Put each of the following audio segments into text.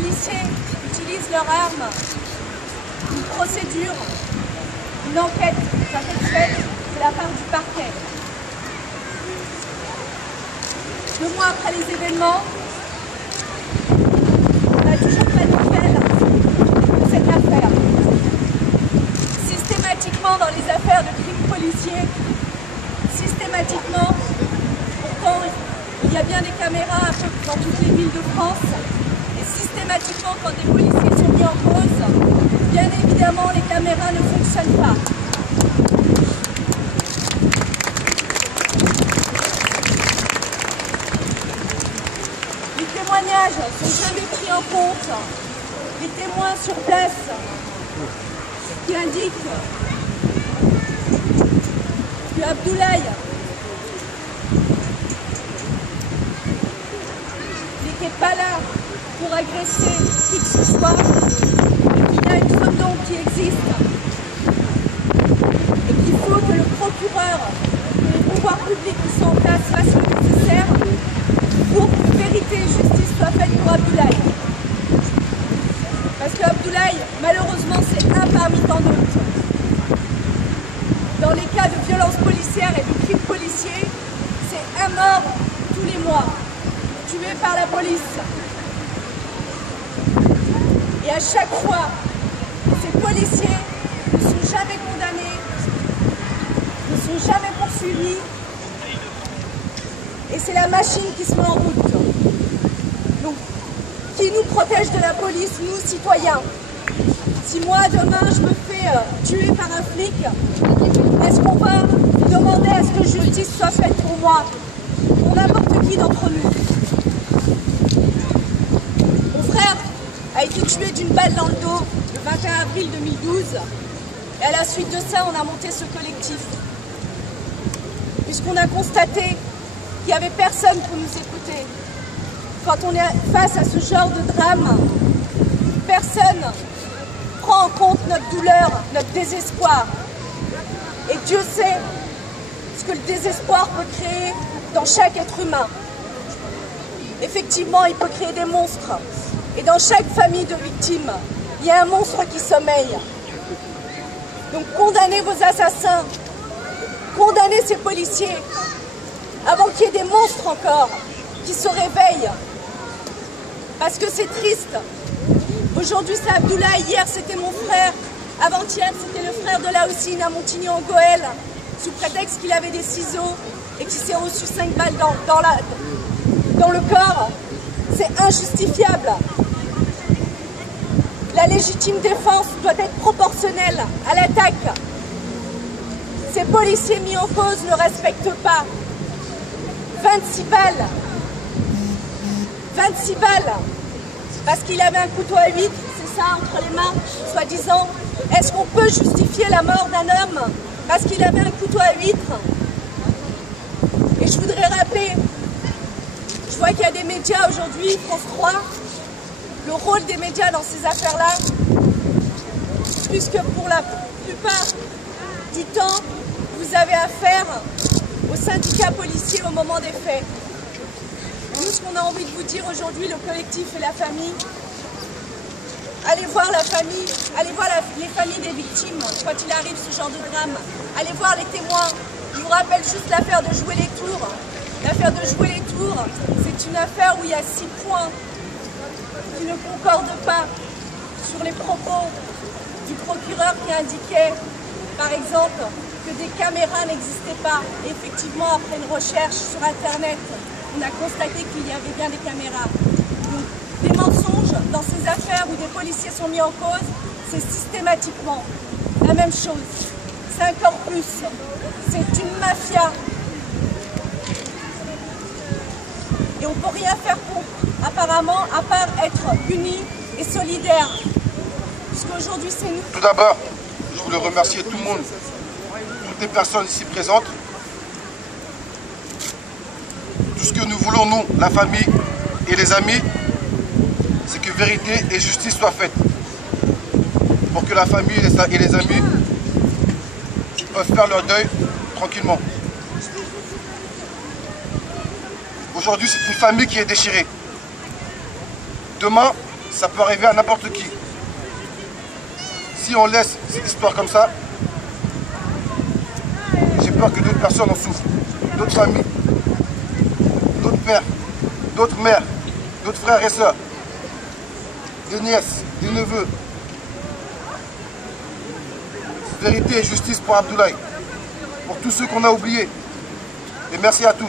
policiers utilisent leurs armes, une procédure, une enquête va être faite de la part du parquet. 2 mois après les événements, on n'a toujours pas de nouvelles de cette affaire. Systématiquement dans les affaires de crimes policiers, systématiquement, pourtant il y a bien des caméras un peu dans toutes les villes de France, et systématiquement quand des policiers sont mis en cause, bien évidemment les caméras ne fonctionnent pas. Les témoignages ne sont jamais pris en compte. Les témoins sur place qui indiquent que Abdoulaye n'était pas là pour agresser qui que ce soit, et qu'il y a une zone d'ombre qui existe, et qu'il faut que le procureur et les pouvoirs publics qui sont en place fassent le nécessaire pour que vérité et justice soient faites pour Abdoulaye. Parce que Abdoulaye, malheureusement, c'est un parmi tant d'autres. Dans les cas de violences policières et de crimes policiers, c'est un mort tous les mois, tué par la police. Et à chaque fois, ces policiers ne sont jamais condamnés, ne sont jamais poursuivis. Et c'est la machine qui se met en route. Donc, qui nous protège de la police, nous, citoyens? Si moi, demain, je me fais tuer par un flic, est-ce qu'on va demander à ce que justice soit faite pour moi? Pour n'importe qui d'entre nous. Mon frère a été tué d'une balle dans le dos le 21 avril 2012. Et à la suite de ça, on a monté ce collectif. Puisqu'on a constaté qu'il n'y avait personne pour nous écouter. Quand on est face à ce genre de drame, personne ne prend en compte notre douleur, notre désespoir. Et Dieu sait ce que le désespoir peut créer dans chaque être humain. Effectivement, il peut créer des monstres. Et dans chaque famille de victimes, il y a un monstre qui sommeille. Donc condamnez vos assassins, condamnez ces policiers, avant qu'il y ait des monstres encore qui se réveillent. Parce que c'est triste. Aujourd'hui c'est Abdoulaye, hier c'était mon frère, avant-hier c'était le frère de Laoussine à Montigny-en-Goël, sous prétexte qu'il avait des ciseaux et qu'il s'est reçu 5 balles dans le corps. C'est injustifiable. La légitime défense doit être proportionnelle à l'attaque. Ces policiers mis en cause ne respectent pas. 26 balles. 26 balles. Parce qu'il avait un couteau à huître, c'est ça, entre les mains, soi-disant. Est-ce qu'on peut justifier la mort d'un homme parce qu'il avait un couteau à huître? Et je voudrais rappeler, je vois qu'il y a des médias aujourd'hui, France 3, le rôle des médias dans ces affaires-là, puisque pour la plupart du temps, vous avez affaire aux syndicats policiers au moment des faits. Nous, ce qu'on a envie de vous dire aujourd'hui, le collectif et la famille, allez voir la famille, allez voir les familles des victimes quand il arrive ce genre de drame. Allez voir les témoins. Je vous rappelle juste l'affaire de Jouer les Tours. L'affaire de Jouer les Tours, c'est une affaire où il y a 6 points qui ne concordent pas sur les propos du procureur qui indiquait, par exemple, que des caméras n'existaient pas. Et effectivement, après une recherche sur Internet, on a constaté qu'il y avait bien des caméras. Donc, des mensonges dans ces affaires où des policiers sont mis en cause, c'est systématiquement la même chose. C'est un corpus, c'est une mafia. Et on ne peut rien faire pour, apparemment, à part être unis et solidaires. Puisqu'aujourd'hui, c'est nous. Tout d'abord, je voulais remercier tout le monde, toutes les personnes ici présentes. Tout ce que nous voulons, nous, la famille et les amis, c'est que vérité et justice soient faites. Pour que la famille et les amis peuvent faire leur deuil tranquillement. Aujourd'hui, c'est une famille qui est déchirée. Demain, Ça peut arriver à n'importe qui. Si on laisse cette histoire comme ça, j'ai peur que d'autres personnes en souffrent. D'autres familles, d'autres pères, d'autres mères, d'autres frères et sœurs, des nièces, des neveux. Vérité et justice pour Abdoulaye, pour tous ceux qu'on a oubliés. Et merci à tous.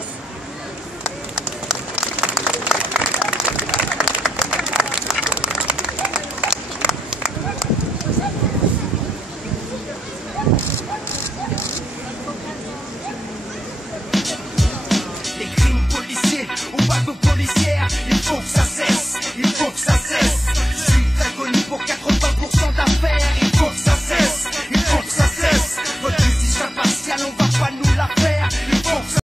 Les crimes policiers, ou pas que policières, il faut que ça cesse.